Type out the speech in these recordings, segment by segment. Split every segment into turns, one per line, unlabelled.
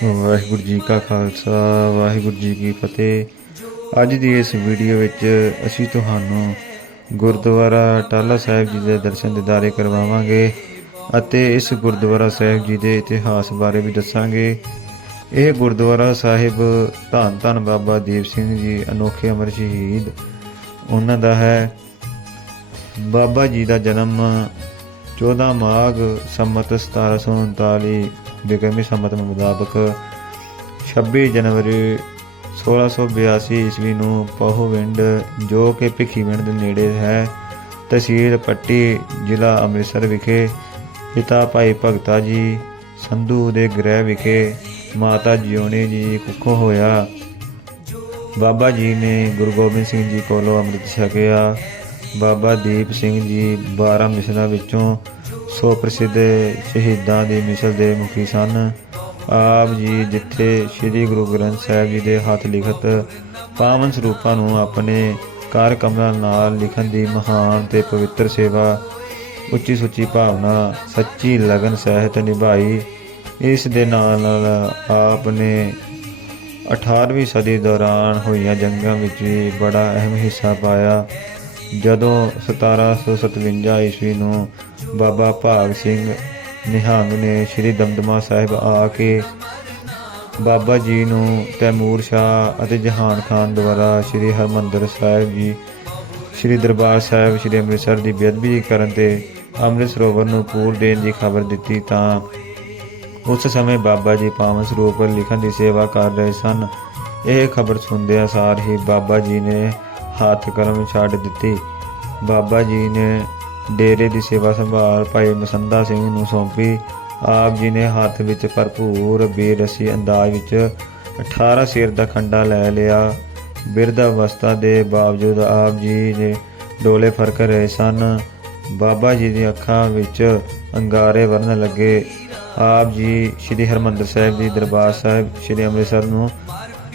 ਵਾਹਿਗੁਰੂ ਜੀ ਕਾ ਖਾਲਸਾ, ਵਾਹਿਗੁਰੂ ਜੀ ਕੀ ਫਤਿਹ। ਅੱਜ ਦੀ ਇਸ ਵੀਡੀਓ ਵਿੱਚ ਅਸੀਂ ਤੁਹਾਨੂੰ ਗੁਰਦੁਆਰਾ ਟਾਲਾ ਸਾਹਿਬ ਜੀ ਦੇ ਦਰਸ਼ਨ ਦਿਦਾਰੇ ਕਰਵਾਵਾਂਗੇ ਅਤੇ ਇਸ ਗੁਰਦੁਆਰਾ ਸਾਹਿਬ ਜੀ ਦੇ ਇਤਿਹਾਸ ਬਾਰੇ ਵੀ ਦੱਸਾਂਗੇ। ਇਹ ਗੁਰਦੁਆਰਾ ਸਾਹਿਬ ਧੰਨ ਧੰਨ ਬਾਬਾ ਦੀਪ ਸਿੰਘ ਜੀ, ਅਨੋਖੇ ਅਮਰ ਸ਼ਹੀਦ, ਉਹਨਾਂ ਦਾ ਹੈ। ਬਾਬਾ ਜੀ ਦਾ ਜਨਮ 14 ਮਾਘ ਸੰਮਤ 1739 ਬਿਕਰਮੀ ਸੰਮਤ ਮੁਤਾਬਕ 26 ਜਨਵਰੀ 1682 ਈਸਵੀ ਨੂੰ ਪਹੋਵਿੰਡ ਜੋ ਕਿ ਭਿੱਖੀਵਿੰਡ ਦੇ ਨੇੜੇ ਹੈ, ਤਹਿਸੀਲ ਪੱਟੀ, ਜ਼ਿਲ੍ਹਾ ਅੰਮ੍ਰਿਤਸਰ ਵਿਖੇ ਪਿਤਾ ਭਾਈ ਭਗਤਾ ਜੀ, ਸੰਧੂ ਦੇ ਗ੍ਰਹਿ ਵਿਖੇ ਮਾਤਾ ਜਿਉਣੀ ਜੀ ਕੁੱਖੋਂ ਹੋਇਆ। ਬਾਬਾ ਜੀ ਨੇ ਗੁਰੂ ਗੋਬਿੰਦ ਸਿੰਘ ਜੀ ਕੋਲੋਂ ਅੰਮ੍ਰਿਤ ਛਕਿਆ। ਬਾਬਾ ਦੀਪ ਸਿੰਘ ਜੀ 12 ਮਿਸਲਾਂ ਵਿੱਚੋਂ ਸੋ ਪ੍ਰਸਿੱਧ ਸ਼ਹੀਦਾਂ ਦੀ ਮਿਸਲ ਦੇ ਮੁਖੀ ਸਨ। ਆਪ ਜੀ ਜਿੱਥੇ ਸ੍ਰੀ ਗੁਰੂ ਗ੍ਰੰਥ ਸਾਹਿਬ ਜੀ ਦੇ ਹੱਥ ਲਿਖਤ ਪਾਵਨ ਸਰੂਪਾਂ ਨੂੰ ਆਪਣੇ ਕਾਰ ਕਮਲਾਂ ਨਾਲ ਲਿਖਣ ਦੀ ਮਹਾਨ ਤੇ ਪਵਿੱਤਰ ਸੇਵਾ, ਉੱਚੀ ਸੁੱਚੀ ਭਾਵਨਾ, ਸੱਚੀ ਲਗਨ ਸਹਿਤ ਨਿਭਾਈ, ਇਸ ਦੇ ਨਾਲ ਨਾਲ ਆਪ ਨੇ 18ਵੀਂ ਸਦੀ ਦੌਰਾਨ ਹੋਈਆਂ ਜੰਗਾਂ ਵਿੱਚ ਵੀ ਬੜਾ ਅਹਿਮ ਹਿੱਸਾ ਪਾਇਆ। ਜਦੋਂ 1757 ਈਸਵੀ ਨੂੰ ਬਾਬਾ ਭਾਗ ਸਿੰਘ ਨਿਹੰਗ ਨੇ ਸ੍ਰੀ ਦਮਦਮਾ ਸਾਹਿਬ ਆ ਕੇ ਬਾਬਾ ਜੀ ਨੂੰ ਤੈਮੂਰ ਸ਼ਾਹ ਅਤੇ ਜਹਾਨ ਖਾਨ ਦੁਆਰਾ ਸ੍ਰੀ ਹਰਮੰਦਰ ਸਾਹਿਬ ਜੀ, ਸ੍ਰੀ ਦਰਬਾਰ ਸਾਹਿਬ, ਸ੍ਰੀ ਅੰਮ੍ਰਿਤਸਰ ਦੀ ਬੇਅਦਬੀ ਕਰਨ ਤੇ ਅੰਮ੍ਰਿਤ ਸਰੋਵਰ ਨੂੰ ਪੂਰ ਦੇਣ ਦੀ ਖਬਰ ਦਿੱਤੀ ਤਾਂ ਉਸ ਸਮੇਂ ਬਾਬਾ ਜੀ ਪਾਵਨ ਸਰੂਪ ਲਿਖਣ ਦੀ ਸੇਵਾ ਕਰ ਰਹੇ ਸਨ। ਇਹ ਖਬਰ ਸੁਣਦਿਆਂ ਸਾਰ ਹੀ ਬਾਬਾ ਜੀ ਨੇ ਹੱਥ ਕਰਮ ਛੱਡ ਦਿੱਤੀ। ਬਾਬਾ ਜੀ ਨੇ ਡੇਰੇ ਦੀ ਸੇਵਾ ਸੰਭਾਲ ਭਾਈ ਮਸੰਦਾ ਸਿੰਘ ਨੂੰ ਸੌਂਪੀ। ਆਪ ਜੀ ਨੇ ਹੱਥ ਵਿੱਚ ਭਰਪੂਰ ਬੇਰਸੀ ਅੰਦਾਜ਼ ਵਿੱਚ 18 ਸਿਰ ਦਾ ਖੰਡਾ ਲੈ ਲਿਆ। ਬਿਰਧ ਅਵਸਥਾ ਦੇ ਬਾਵਜੂਦ ਆਪ ਜੀ ਨੇ ਡੋਲੇ ਫ਼ਰਕ ਰਹੇ ਸਨ। ਬਾਬਾ ਜੀ ਦੀਆਂ ਅੱਖਾਂ ਵਿੱਚ ਅੰਗਾਰੇ ਵਰਨ ਲੱਗੇ। ਆਪ ਜੀ ਸ੍ਰੀ ਹਰਮੰਦਰ ਸਾਹਿਬ ਜੀ ਦਰਬਾਰ ਸਾਹਿਬ, ਸ੍ਰੀ ਅੰਮ੍ਰਿਤਸਰ ਨੂੰ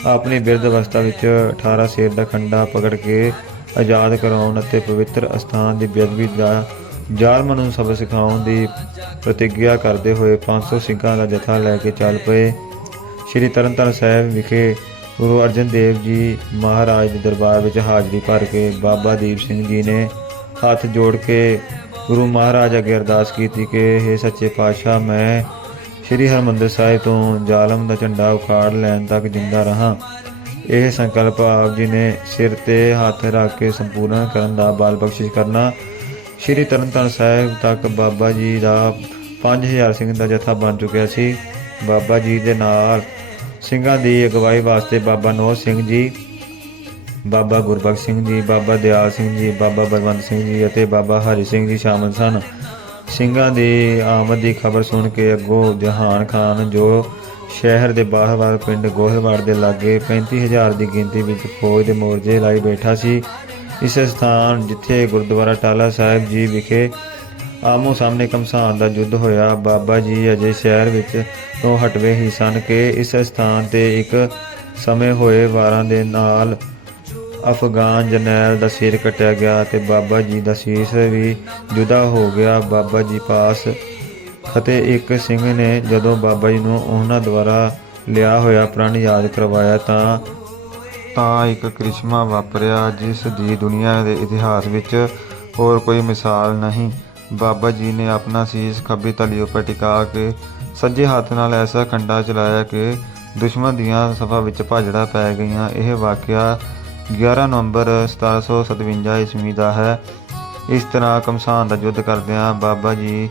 ਆਪਣੀ ਬਿਰਧ ਅਵਸਥਾ ਵਿੱਚ 18 ਸਿਰ ਦਾ ਖੰਡਾ ਪਕੜ ਕੇ ਆਜ਼ਾਦ ਕਰਾਉਣ ਅਤੇ ਪਵਿੱਤਰ ਅਸਥਾਨ ਦੀ ਬੇਅਦਬੀ ਦਾ ਜ਼ਾਲਮ ਨੂੰ ਸਬਕ ਸਿਖਾਉਣ ਦੀ ਪ੍ਰਤੀਗਿਆ ਕਰਦੇ ਹੋਏ 500 ਸਿੰਘਾਂ ਦਾ ਜਥਾ ਲੈ ਕੇ ਚੱਲ ਪਏ। ਸ੍ਰੀ ਤਰਨਤਾਰਨ ਸਾਹਿਬ ਵਿਖੇ ਗੁਰੂ ਅਰਜਨ ਦੇਵ ਜੀ ਮਹਾਰਾਜ ਦੇ ਦਰਬਾਰ ਵਿੱਚ ਹਾਜ਼ਰੀ ਭਰ ਕੇ ਬਾਬਾ ਦੀਪ ਸਿੰਘ ਜੀ ਨੇ ਹੱਥ ਜੋੜ ਕੇ ਗੁਰੂ ਮਹਾਰਾਜ ਅੱਗੇ ਅਰਦਾਸ ਕੀਤੀ ਕਿ हे ਸੱਚੇ ਪਾਤਸ਼ਾਹ, ਮੈਂ ਸ੍ਰੀ ਹਰਮੰਦਰ ਸਾਹਿਬ ਤੋਂ ਜ਼ਾਲਮ ਦਾ ਝੰਡਾ ਉਖਾੜ ਲੈਣ ਤੱਕ ਜਿੰਦਾ ਰਹਾ। ਇਹ ਸੰਕਲਪ ਆਪ ਜੀ ਨੇ ਸਿਰ ਤੇ ਹੱਥ ਰੱਖ ਕੇ ਸੰਪੂਰਨ ਕਰਨ ਦਾ ਬਲ ਬਖਸ਼ਿਸ਼ ਕਰਨਾ। ਸ੍ਰੀ ਤਰਨਤਾਰਨ ਸਾਹਿਬ ਤੱਕ ਬਾਬਾ ਜੀ ਦਾ 5000 ਸਿੰਘ ਦਾ ਜਥਾ ਬਣ ਚੁੱਕਿਆ ਸੀ। ਬਾਬਾ ਜੀ ਦੇ ਨਾਲ ਸਿੰਘਾਂ ਦੀ ਅਗਵਾਈ ਵਾਸਤੇ ਬਾਬਾ ਨੋਹ ਸਿੰਘ ਜੀ, ਬਾਬਾ ਗੁਰਬਖਸ਼ ਸਿੰਘ ਜੀ, ਬਾਬਾ ਦਿਆਲ ਸਿੰਘ ਜੀ, ਬਾਬਾ ਬਲਵੰਤ ਸਿੰਘ ਜੀ ਅਤੇ ਬਾਬਾ ਹਰੀ ਸਿੰਘ ਜੀ ਸ਼ਾਮਲ ਸਨ। ਸਿੰਘਾਂ ਦੀ ਆਮਦ ਦੀ ਖਬਰ ਸੁਣ ਕੇ ਅੱਗੋਂ ਜਹਾਨ ਖਾਨ, ਜੋ ਸ਼ਹਿਰ ਦੇ ਬਾਹਰ ਬਾਹਰਵਾਲ ਪਿੰਡ ਗੋਹਲਵਾੜ ਦੇ ਲਾਗੇ 35000 ਦੀ ਗਿਣਤੀ ਵਿੱਚ ਫੌਜ ਦੇ ਮੋਰਚੇ ਲਾਈ ਬੈਠਾ ਸੀ, ਇਸ ਸਥਾਨ ਜਿੱਥੇ ਗੁਰਦੁਆਰਾ ਟਾਲਾ ਸਾਹਿਬ ਜੀ ਵਿਖੇ ਆਮੋ ਸਾਹਮਣੇ ਕਮਸਾਨ ਦਾ ਯੁੱਧ ਹੋਇਆ, ਬਾਬਾ ਜੀ ਅਜੇ ਸ਼ਹਿਰ ਵਿੱਚ ਤੋਂ ਹਟਵੇ ਹੀ ਸਨ ਕਿ ਇਸ ਸਥਾਨ ਤੇ ਇੱਕ ਸਮੇਂ ਹੋਏ ਵਾਰਾਂ ਦੇ ਨਾਲ ਅਫਗਾਨ ਜਰਨੈਲ ਦਾ ਸਿਰ ਕੱਟਿਆ ਗਿਆ ਤੇ ਬਾਬਾ ਜੀ ਦਾ ਸੀਸ ਵੀ ਜੁਦਾ ਹੋ ਗਿਆ। ਬਾਬਾ ਜੀ ਪਾਸ ਅਤੇ ਇੱਕ ਸਿੰਘ ਨੇ ਜਦੋਂ ਬਾਬਾ ਜੀ ਨੂੰ ਉਹਨਾਂ ਦੁਆਰਾ ਲਿਆ ਹੋਇਆ ਪ੍ਰਣ ਯਾਦ ਕਰਵਾਇਆ ਤਾਂ ਤਾਂ ਇੱਕ ਕ੍ਰਿਸ਼ਮਾ ਵਾਪਰਿਆ ਜਿਸ ਦੀ ਦੁਨੀਆ ਦੇ ਇਤਿਹਾਸ ਵਿੱਚ ਹੋਰ ਕੋਈ ਮਿਸਾਲ ਨਹੀਂ। ਬਾਬਾ ਜੀ ਨੇ ਆਪਣਾ ਸੀਸ ਖੱਬੀ ਤਲੀ ਉੱਪਰ ਟਿਕਾ ਕੇ ਸੱਜੇ ਹੱਥ ਨਾਲ ਐਸਾ ਕੰਡਾ ਚਲਾਇਆ ਕਿ ਦੁਸ਼ਮਣ ਦੀਆਂ ਸਫਾ ਵਿੱਚ ਭਾਜੜਾ ਪੈ ਗਈਆਂ। ਇਹ ਵਾਕਿਆ 11 ਨਵੰਬਰ 1757 ਈਸਵੀ ਦਾ ਹੈ। ਇਸ ਤਰ੍ਹਾਂ ਕਮਸਾਨ ਦਾ ਯੁੱਧ ਕਰਦਿਆਂ ਬਾਬਾ ਜੀ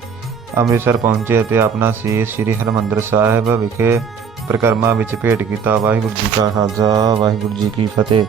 ਅੰਮ੍ਰਿਤਸਰ ਪਹੁੰਚੇ ਅਤੇ ਆਪਣਾ ਸੀਸ ਸ੍ਰੀ ਹਰਮੰਦਰ ਸਾਹਿਬ ਵਿਖੇ ਪ੍ਰਕਰਮਾ ਵਿੱਚ ਭੇਟ ਕੀਤਾ। ਵਾਹਿਗੁਰੂ ਜੀ ਕਾ ਖਾਲਸਾ, ਵਾਹਿਗੁਰੂ ਜੀ ਕੀ ਫਤਿਹ।